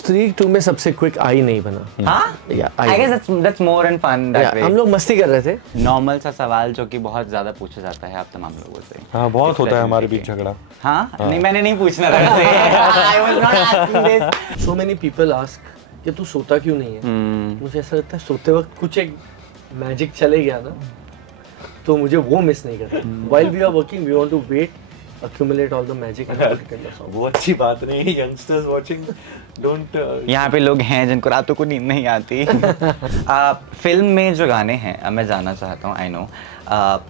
स्त्री 2 में सबसे क्विक आई नहीं बना। हाँ? या I guess that's more and fun that way. हम लोग मस्ती कर रहे थे। नॉर्मल सा सवाल जो कि बहुत ज्यादा पूछा जाता है आप तमाम लोगों से। हाँ, बहुत होता है हमारे बीच झगड़ा। हाँ? नहीं, मैंने नहीं पूछना था वैसे। I was not asking this. So many people ask कि तू सोता क्यों नहीं है? मुझे ऐसा लगता है सोते वक्त कुछ एक मैजिक चले गया ना, तो मुझे वो मिस नहीं करना। While we are working, we want to wait, accumulate all the magic and put it in the song. वो अच्छी बात नहीं है, youngsters watching don't यहाँ पे लोग हैं जिनको रातों को नींद नहीं आती। फिल्म में जो गाने हैं मैं जानना चाहता हूँ। आई नो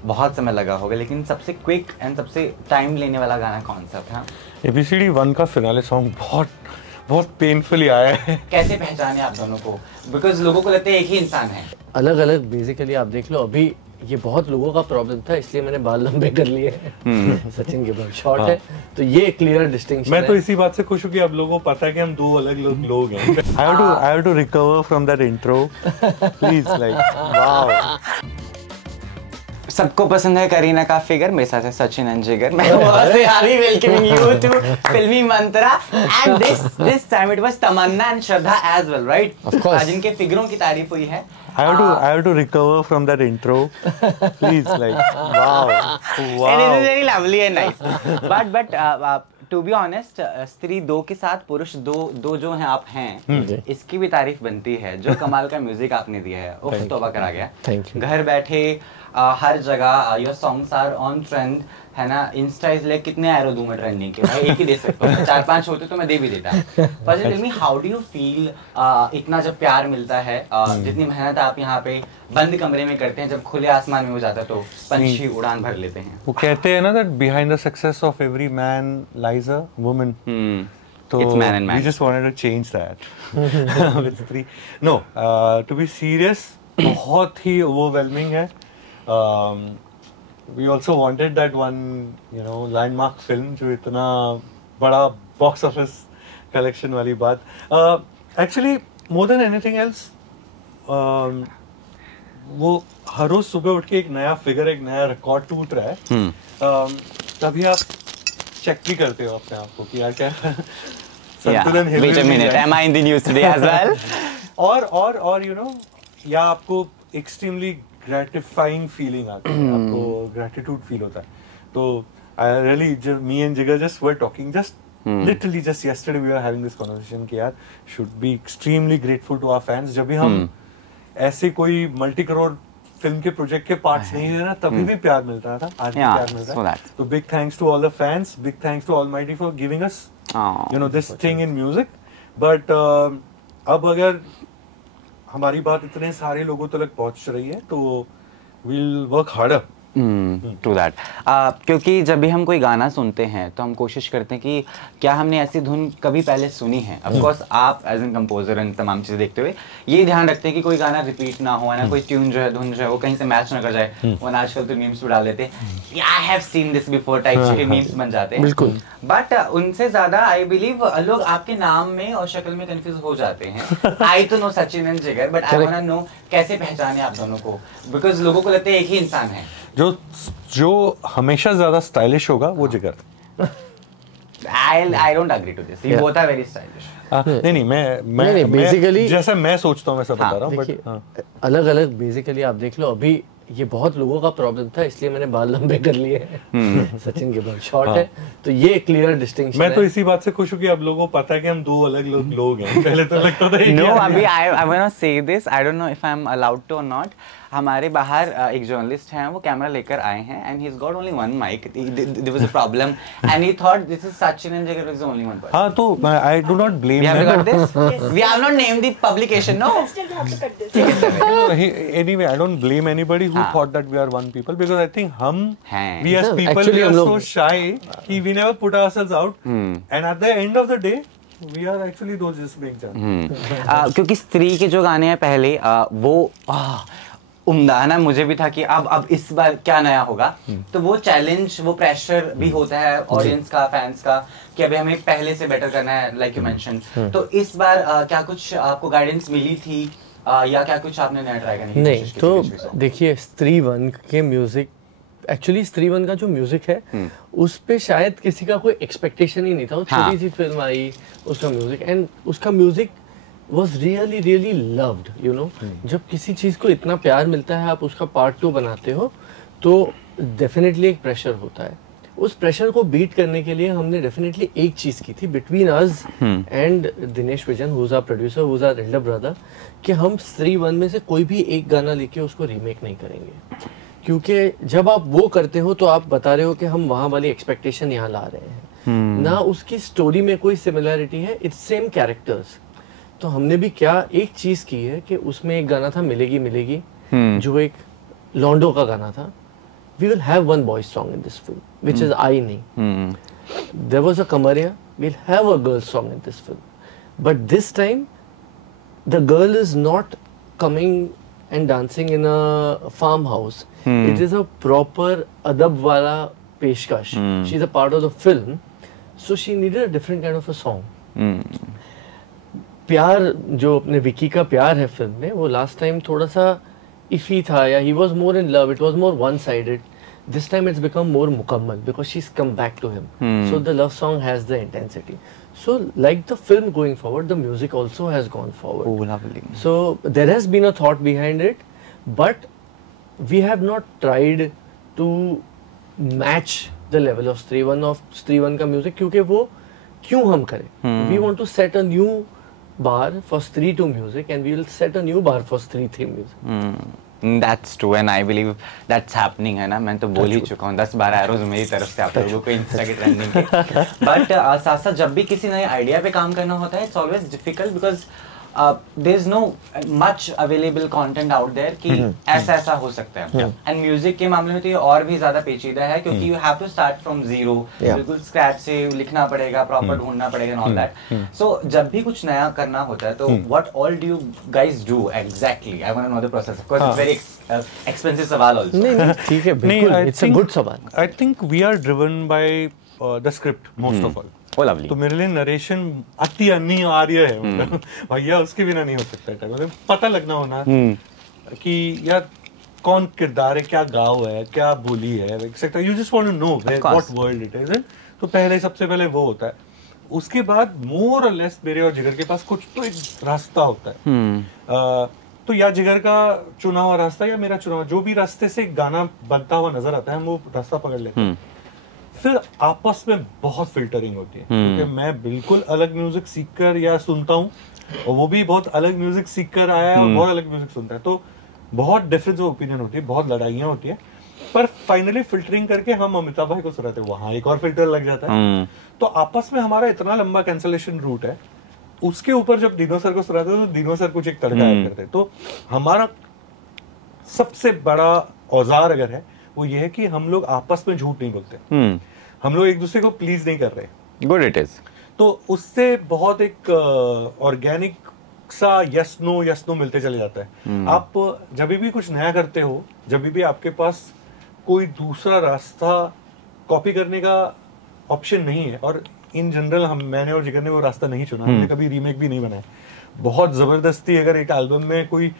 बहुत समय लगा होगा, लेकिन सबसे क्विक एंड सबसे टाइम लेने वाला गाना कौन सा था? ABCD 1 का फिनाले सॉन्ग बहुत पेनफुली आया है। कैसे पहचाने आप दोनों को? बिकॉज लोगों को लगता है एक ही इंसान है। अलग अलग बेसिकली आप देख लो, अभी ये बहुत लोगों का प्रॉब्लम था, इसलिए मैंने बाल लंबे कर लिए हैं। सचिन के बाल शॉर्ट है, तो ये क्लियर डिस्टिंक्शन है। मैं तो इसी बात से खुश हूँ कि अब लोगों को पता है कि हम दो अलग लोग हैं। I have to recover from that intro, please, like wow. सबको पसंद है करीना का फिगर, मेरे साथ है सचिन एंड जिगर। मैं welcoming you to Filmy Mantra and this time it was Tamannaah and Shraddha as well, right? जिनके फिगरों की तारीफ हुई है। I have to recover from that intro, please, like wow. And it is very lovely and nice. But to be honest, स्त्री 2 के साथ पुरुष दो जो हैं आप हैं, इसकी भी तारीफ बनती है। जो कमाल का म्यूजिक आपने दिया है, उफ तौबा करा गया। घर बैठे हर जगह your songs are on trend, है ना? इंस्टा इज लाइक कितने एरो दूं मैं ट्रेंडिंग के? भाई एक ही दे सकता हूँ, 4-5 होते तो मैं दे भी देता। पर tell me, how do you feel इतना जब प्यार मिलता है, जितनी मेहनत आप यहाँ पे बंद कमरे में करते हैं, जब खुले आसमान में हो जाता है तो पंछी उड़ान भर लेते हैं। वो कहते हैं ना that behind the success of every man lies a woman. तो It's man and man. We just wanted to change that with three. No, to be serious, बहुत ही overwhelming है. We also wanted that one, you know, landmark film जो इतना बड़ा box office collection वाली बात. Actually, more than anything else, वो हर रोज सुबह उठ के एक नया फिगर, एक नया रिकॉर्ड टूट रहा है। तभी आप चेक भी करते हो अपने आप को कि यार क्या संतुलन हिल Wait a minute, am I in the news today as well? और you know, या आपको extremely gratifying feeling आती है, आपको gratitude feel होता है। तो I really, me and Jigar just were talking literally just yesterday we were having this conversation कि यार should be extremely grateful to our fans। जब भी हम ऐसे कोई मल्टी करोड़ फिल्म के प्रोजेक्ट के पार्ट्स नहीं लेना, तभी भी प्यार मिलता था, आज भी प्यार मिल रहा है। तो big thanks to all the fans, big thanks to almighty for giving us you know this thing in music. But अब अगर हमारी बात इतने सारे लोगों तक पहुंच रही है तो we'll work harder. True that. क्योंकि जब भी हम कोई गाना सुनते हैं तो हम कोशिश करते हैं कि क्या हमने ऐसी धुन कभी पहले सुनी है। Of course, आप एज एन कंपोजर एंड तमाम चीज़ें देखते हुए ये ध्यान रखते हैं कि कोई गाना रिपीट ना हो, ना कोई ट्यून जो है, धुन जो है वो कहीं से मैच ना कर जाए। वो आजकल तो मीम्स भी डाल देते हैं, I have seen this before type के मीम्स बन जाते हैं। बिल्कुल। बट उनसे ज्यादा आई बिलीव लोग आपके नाम में और शक्ल में कंफ्यूज हो जाते हैं। आई तो know Sachin and Jigar, but I want to know कैसे पहचाने आप दोनों को, बिकॉज लोगों को लगता है एक ही इंसान है। जो हमेशा ज्यादा स्टाइलिश होगा वो जिगर। I don't agree to this. You both are very stylish. नहीं, मैं बेसिकली जैसा मैं सोचता हूँ मैं सब बता रहा हूँ। बट अलग अलग बेसिकली आप देख लो, अभी ये बहुत लोगों का प्रॉब्लम था, इसलिए मैंने बाल लंबे कर लिए हैं। सचिन के बाल शॉर्ट है, तो ये क्लियर डिस्टिंक्शन है। मैं तो इसी बात से खुश हूँ कि अब लोगों को पता है कि हम दो अलग लोग हैं। पहले तो लगता था No, अभी I want to say this. I don't know if I'm allowed to or not. हमारे बाहर एक जर्नलिस्ट हैं, वो कैमरा लेकर आए हैं and he's got only one mic. There was a problem and he thought this is Sachin and Jigar was the only one person. हाँ, तो I do not blame him. We have got this. We have not named the publication. No. Still have to cut this. Anyway, I don't blame anybody who thought that we are one people, because I think we as people Actually, we are so shy कि we never put ourselves out, and at the end of the day we are actually those just being judged. क्योंकि स्त्री के जो गाने हैं पहले वो उम्दा ना, मुझे भी था कि अब इस बार क्या नया होगा। तो वो चैलेंज, वो प्रेशर भी होता है ऑडियंस का, फैंस का, कि अभी हमें पहले से बेटर करना है, लाइक यू मेंशन। तो इस बार क्या कुछ आपको गाइडेंस मिली थी या क्या कुछ आपने नया ट्राई करने की कोशिश की? नहीं, तो देखिए स्त्री 1 के म्यूजिक एक्चुअली स्त्री वन का जो म्यूजिक है उस पे शायद किसी का कोई एक्सपेक्टेशन ही नहीं था। वो छोटी सी फिल्म आई, उसका म्यूजिक एंड उसका music was really really loved, you know. जब किसी चीज़ को इतना प्यार मिलता है, आप उसका पार्ट 2 बनाते हो तो डेफिनेटली एक प्रेशर होता है। उस प्रेशर को बीट करने के लिए हमने डेफिनेटली एक चीज़ की थी between us and Dinesh Vijan, who is our producer, who is our elder brother, कि हम स्त्री वन में से कोई भी एक गाना लेके उसको रीमेक नहीं करेंगे, क्योंकि जब आप वो करते हो तो आप बता रहे हो कि हम वहाँ वाली एक्सपेक्टेशन यहाँ ला रहे हैं। ना उसकी स्टोरी में कोई सिमिलरिटी है, इट्स सेम कैरेक्टर्स। तो हमने भी क्या एक चीज़ की है कि उसमें एक गाना था मिलेगी मिलेगी, जो एक लॉन्डो का गाना था। We will have one boys song in this film, which is I Nahi. There was a Kamaria. We'll have a girl song in this film, but this time the girl is not coming and dancing in a farmhouse. It is a proper adab wala peshkash. She's a part of the film, so she needed a different kind of a song. प्यार जो अपने विकी का प्यार है film में, वो last time थोड़ा सा इफी था, या he was more in love, it was more one-sided. This time it's become more mukammal because she's come back to him. So the love song has the intensity. So like the film going forward, the music also has gone forward. Oh, lovely. So there has been a thought behind it, but we have not tried to match the level of Stree One का music, क्योंकि वो क्यों हम करें? We want to set a new bar for Stree 2 music, and we will set a new bar for Stree 3 music. That's true, and I believe that's happening, है ना। मैं तो बोल ही चुका हूँ 10-12 एरोज मेरी तरफ से आप लोगों को इंस्टा के ट्रेंडिंग के। बट साथ साथ जब भी किसी नए आइडिया पे काम करना होता है, it's always difficult because there is no much available content out there कि ऐसा ऐसा हो सकता है। एंड म्यूजिक के मामले में तो ये और भी ज्यादा पेचीदा है, क्योंकि you have to start from zero, बिल्कुल स्क्रैच से लिखना पड़ेगा, प्रॉपर ढूंढना पड़ेगा एंड ऑल दैट। सो जब भी कुछ नया करना होता है तो what all do you guys do exactly? I want to know the process. Of course it's very expensive सवाल आल्सो। नहीं ठीक है, बिल्कुल इट्स अ गुड सवाल। I think we are driven by the script most of all. Oh, lovely. तो मेरे लिए narration अति अनिवार्य है, मतलब भैया उसके बिना नहीं हो सकता है। मतलब पता लगना होना कि यार कौन किरदार है, क्या गाँव है, क्या बोली है, etcetera. You just want to know what world it is. तो पहले सबसे पहले वो होता है। उसके बाद मोर और लेस मेरे और जिगर के पास कुछ तो एक रास्ता होता है। तो या जिगर का चुना हुआ रास्ता या मेरा चुना हुआ, जो भी रास्ते से गाना बनता हुआ नजर आता है, हम वो रास्ता पकड़ लेते हैं। फिर आपस में बहुत फिल्टरिंग होती है, क्योंकि मैं बिल्कुल अलग म्यूजिक सीखकर या सुनता हूँ, और वो भी बहुत अलग म्यूजिक सीखकर आया है और बहुत अलग म्यूजिक सुनता है। तो बहुत डिफरेंस ऑफ ओपिनियन होती है, बहुत लड़ाइयाँ होती है, पर फाइनली फिल्टरिंग करके हम अमिताभ भाई को सुनाते हैं, वहां एक और फिल्टर लग जाता है। तो आपस में हमारा इतना लंबा कैंसलेशन रूट है। उसके ऊपर जब दीनो सर को सुनाते हैं तो दीनो सर कुछ एक तड़का ऐड करते हैं। तो हमारा सबसे बड़ा औजार अगर है वो ये है कि हम लोग आपस में झूठ नहीं बोलते। हम लोग एक दूसरे को प्लीज नहीं कर रहे। Good it is. तो उससे बहुत एक ऑर्गेनिक सा यस नो मिलते चले जाता है। आप जब भी कुछ नया करते हो, जब भी आपके पास कोई दूसरा रास्ता कॉपी करने का ऑप्शन नहीं है, और इन जनरल मैंने और जिगर ने वो रास्ता नहीं चुना, हमने कभी रीमेक भी नहीं बनाया। बहुत जबरदस्ती अगर एक एल्बम में कोई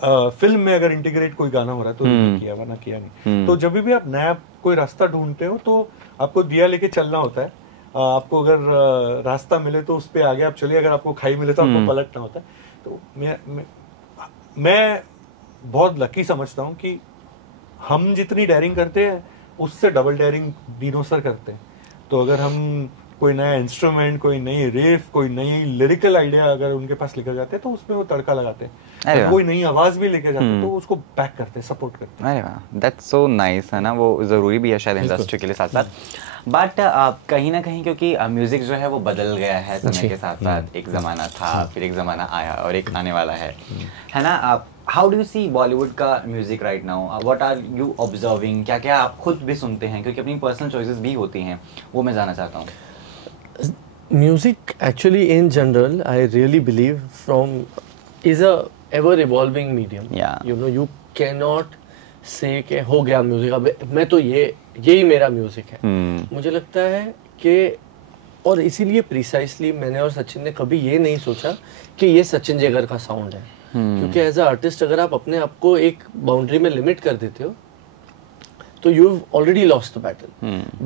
फिल्म में अगर इंटीग्रेट कोई गाना हो रहा है तो किया, वरना किया नहीं। तो जब भी आप नया कोई रास्ता ढूंढते हो तो आपको दिया लेके चलना होता है। आपको अगर रास्ता मिले तो उस पे आगे आप चलिए, अगर आपको खाई मिले तो आपको पलटना होता है। तो मैं बहुत लकी समझता हूँ कि हम जितनी डेयरिंग करते हैं उससे डबल डेयरिंग दीनो सर करते हैं। तो अगर हम कोई नया इंस्ट्रूमेंट, कोई नई रिफ, कोई नई लिरिकल आइडिया अगर उनके पास लेकर जाते हैं तो उसमें वो तड़का लगाते हैं। कोई नई आवाज भी लेकर जाते हैं तो उसको बैक करते हैं, सपोर्ट करते हैं। अरे वाह, दैट्स सो नाइस, है ना। वो जरूरी भी है शायद इंडस्ट्री के लिए साथ साथ। बट कहीं ना कहीं क्योंकि म्यूजिक जो है वो बदल गया है समय के साथ साथ। एक जमाना था, फिर एक जमाना आया और एक आने वाला है ना। आप how do you see Bollywood का music right now? What are you observing? क्या क्या आप खुद भी सुनते हैं, क्योंकि अपनी पर्सनल चॉइसेस भी होती हैं, वो मैं जानना चाहता हूँ। Music actually in general, I really believe is a ever evolving medium. Yeah. You know, you cannot say कि हो गया म्यूजिक, अब मैं तो यही मेरा म्यूजिक है। मुझे लगता है कि, और इसीलिए प्रिसाइसली मैंने और सचिन ने कभी ये नहीं सोचा कि ये सचिन जिगर का साउंड है। क्योंकि एज अ आर्टिस्ट अगर आप अपने आप को एक बाउंड्री में लिमिट कर देते हो तो you've already lost the battle.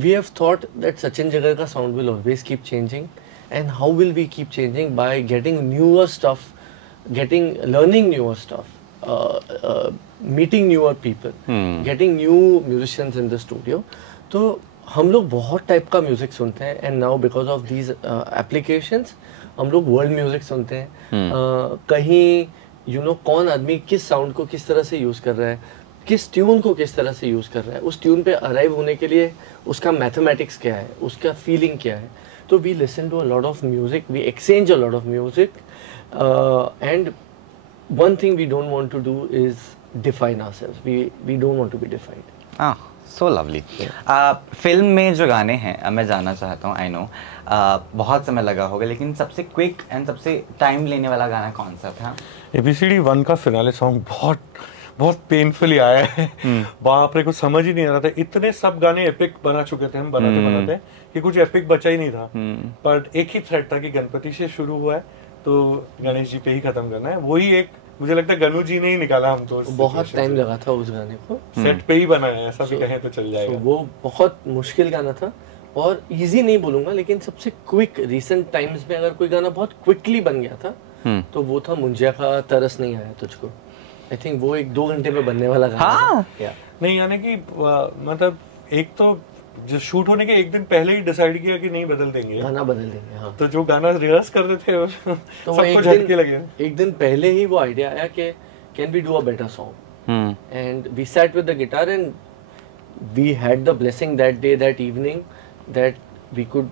We have thought that Sachin Jigar ka sound will always keep changing, and how will we keep changing? By getting newer stuff, learning newer stuff, meeting newer people, getting new musicians in the studio. तो हम लोग बहुत type का music सुनते हैं, and now because of these applications हम लोग world music सुनते हैं. कहीं कौन आदमी किस साउंड को किस तरह से यूज कर रहा है, किस ट्यून को किस तरह से यूज कर रहा है, उस ट्यून पे अराइव होने के लिए उसका मैथमेटिक्स क्या है, उसका फीलिंग क्या है. तो we listen to a lot of music, we exchange a lot of music, and one thing we don't want to do is define ourselves. We don't want to be defined. So lovely. Film में जो गाने हैं मैं जानना चाहता हूँ. I know बहुत समय लगा होगा, लेकिन सबसे क्विक एंड सबसे टाइम लेने वाला गाना कौन सा था? ABCD 1 का फिनाले सॉन्ग बहुत पेनफुली आया है. बाप रे, कुछ समझ ही नहीं आ रहा था. इतने सब गाने एपिक बना चुके थे हम बनाते कि कुछ एपिक बचा ही नहीं था. पर एक ही थ्रेड था कि गणपति से शुरू हुआ है तो गणेश जी पे ही खत्म करना है. वही एक मुझे लगता है गनु जी ने ही निकाला हमको. बहुत टाइम लगा था उस गाने को, सेट पे ही बनाया, ऐसा भी कहें तो चल जाएगा. वो बहुत मुश्किल गाना था, और इजी नहीं बोलूंगा, लेकिन सबसे क्विक रिसेंट टाइम्स में अगर कोई गाना बहुत क्विकली बन गया था तो वो था मुंजिया का तरस नहीं आया तुझको. आई थिंक वो 1-2 घंटे में बनने वाला गाना था. नहीं, यानी कि मतलब एक तो जो शूट होने के एक दिन पहले ही डिसाइड किया कि नहीं बदल देंगे, गाना बदल देंगे. हाँ. तो जो गाना रिहर्स कर रहे थे तो सबको झटके लगे. एक दिन पहले ही वो आइडिया आया कि can we do a better song, and we sat with the guitar and we had the blessing that day, that evening, that we could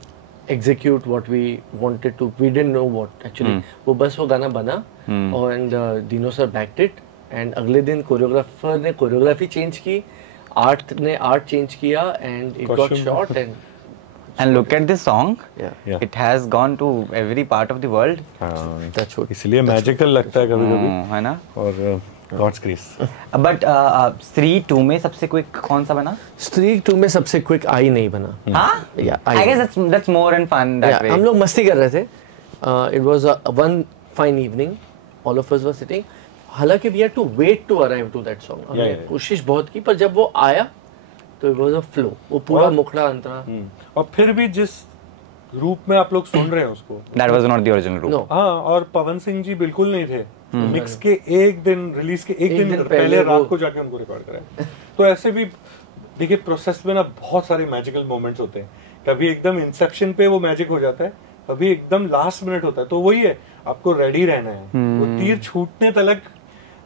execute what we wanted to. We didn't know what actually. वो बस वो गाना बना, and Dino sir backed it, and अगले दिन choreographer ने choreography change की, art ने आर्ट चेंज किया, and it got shot and look at this song. Yeah. It has gone to every part of the world. That's what. इसलिए magical लगता है कभी-कभी, है ना? और God's grace. But स्त्री 2 में सबसे क्विक कौन सा बना? स्त्री 2 में सबसे क्विक आई नहीं बना. हाँ? Yeah, I guess that's more and fun that way. हम लोग मस्ती कर रहे थे. It was one fine evening. All of us were sitting. हालांकि we had to wait to arrive to that song. हमने कोशिश बहुत की, पर जब वो आया तो it was a flow. वो पूरा मुखड़ा अंतरा. और फिर भी जिस रूप में आप लोग सुन रहे हैं उसको, that was not the original रूप. हाँ, और पवन सिंह जी बिल्कुल नहीं थे. मिक्स के एक दिन, रिलीज के एक दिन पहले रात को जाके उनको रिकॉर्ड कराया. तो ऐसे भी देखिए, प्रोसेस में ना बहुत सारे मैजिकल मोमेंट्स होते हैं. कभी एकदम इंसेप्शन पे वो मैजिक हो जाता है, कभी एकदम लास्ट मिनट होता है. तो वही है, आपको रेडी रहना है. वो तीर छूटने तक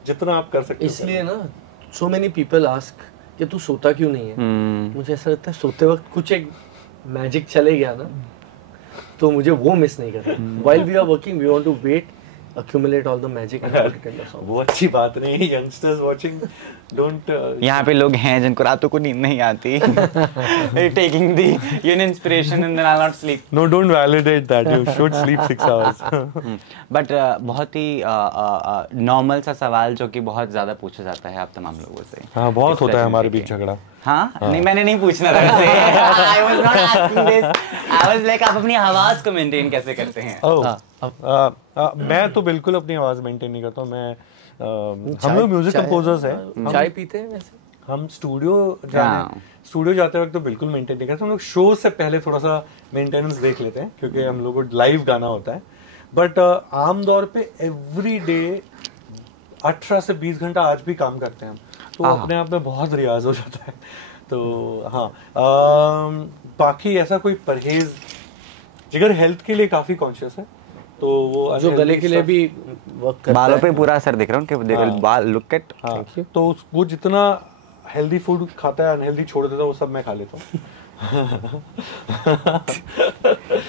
जितना आप कर सकते हैं. इसलिए ना सो मेनी पीपल आस्क कि तू सोता क्यों नहीं है. मुझे ऐसा लगता है सोते वक्त कुछ एक मैजिक चले गया ना, तो मुझे वो मिस नहीं करना. While we are working we want to wait, accumulate all the magic and put it in the song. वो अच्छी बात नहीं है. Youngsters watching don't. यहाँ पे लोग हैं जिनको रातों को नींद नहीं आती. Taking the inspiration and then I'll not sleep. No, don't validate that. You should sleep 6 hours. But बहुत ही नॉर्मल सा सवाल जो कि बहुत ज्यादा पूछा जाता है आप तमाम लोगों से. हाँ, बहुत होता है हमारे बीच झगड़ा. हाँ? नहीं, मैंने नहीं पूछना था वैसे. I was not asking this. I was like, आप अपनी आवाज को मेंटेन कैसे करते हैं? मैं तो बिल्कुल अपनी आवाज मेंटेन नहीं करता हूँ. मैं हम लोग म्यूजिक कंपोजर्स हैं. चाय पीते हैं वैसे. हम स्टूडियो जाते वक्त तो बिल्कुल मेंटेन नहीं करते. हम लोग शो से पहले थोड़ा सा मेंटेनेंस देख लेते हैं, क्योंकि हम लोग को लाइव गाना होता है. बट आमतौर पे एवरी डे 18 से 20 घंटा आज भी काम करते हैं हम. तो अपने आप में बहुत रियाज हो जाता है. तो हाँ, बाकी ऐसा कोई परहेज, जिगर हेल्थ के लिए काफी कॉन्शियस है, तो वो जो गले के लिए भी वर्क करता है. बालों पे पूरा असर दिख रहा है उनके बाल. Look at. तो वो जितना हेल्दी फूड खाता है अनहेल्दी छोड़ देता है, वो सब मैं खा लेता हूँ.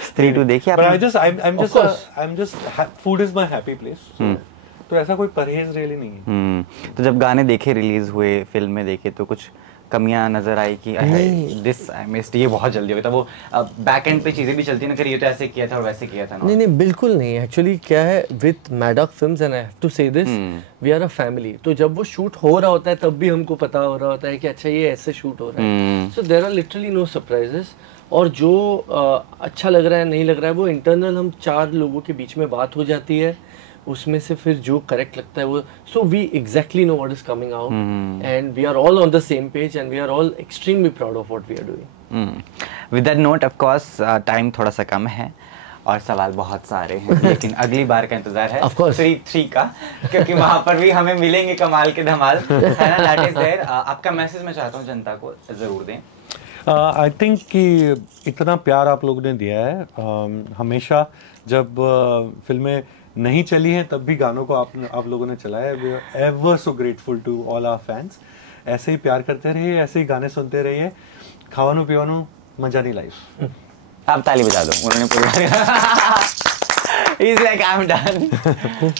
स्त्री 2 देखिए आपने? I'm just food is my happy place. तो ऐसा कोई परहेज रियली नहीं है. तो जब गाने देखे, रिलीज हुए, फिल्म में देखे, तो कुछ कमियां नजर आई कि दिस आई मिस्ड, ये बहुत जल्दी हो गया था. वो बैक एंड पे चीजें भी चलती ना, कर ये तो ऐसे किया था और वैसे किया था. नहीं, बिल्कुल नहीं. एक्चुअली क्या है with Maddock Films, and I have to say this, we are a family. तो जब वो शूट हो रहा होता है तब भी हमको पता हो रहा होता है कि अच्छा ये ऐसे शूट हो रहा है. So there are literally no surprises. और जो अच्छा लग रहा है नहीं लग रहा है वो इंटरनल हम 4 लोगों के बीच में बात हो जाती है. उसमें से फिर जो करेक्ट लगता है वो, so we exactly know what is coming out and we are all on the same page and we are all extremely proud of what we are doing. With that note, of course time थोड़ा सा कम है और सवाल बहुत सारे हैं, लेकिन अगली बार का इंतजार है 3 का, क्योंकि वहां पर भी हमें मिलेंगे कमाल के धमाल, है ना? That is there. आपका मैसेज मैं चाहता हूँ जनता को जरूर दें। आई थिंक कि इतना प्यार आप लोगों ने दिया है, हमेशा जब फिल्में नहीं चली हैं तब भी गानों को आप लोगों ने चलाया है। We are ever so grateful to all our fans. ऐसे ही प्यार करते रहिए, ऐसे ही गाने सुनते रहिए, खावानू पिवानू मजा नहीं लाइफ। आप ताली बजा दो, उन्होंने पूरी He's like, I'm done.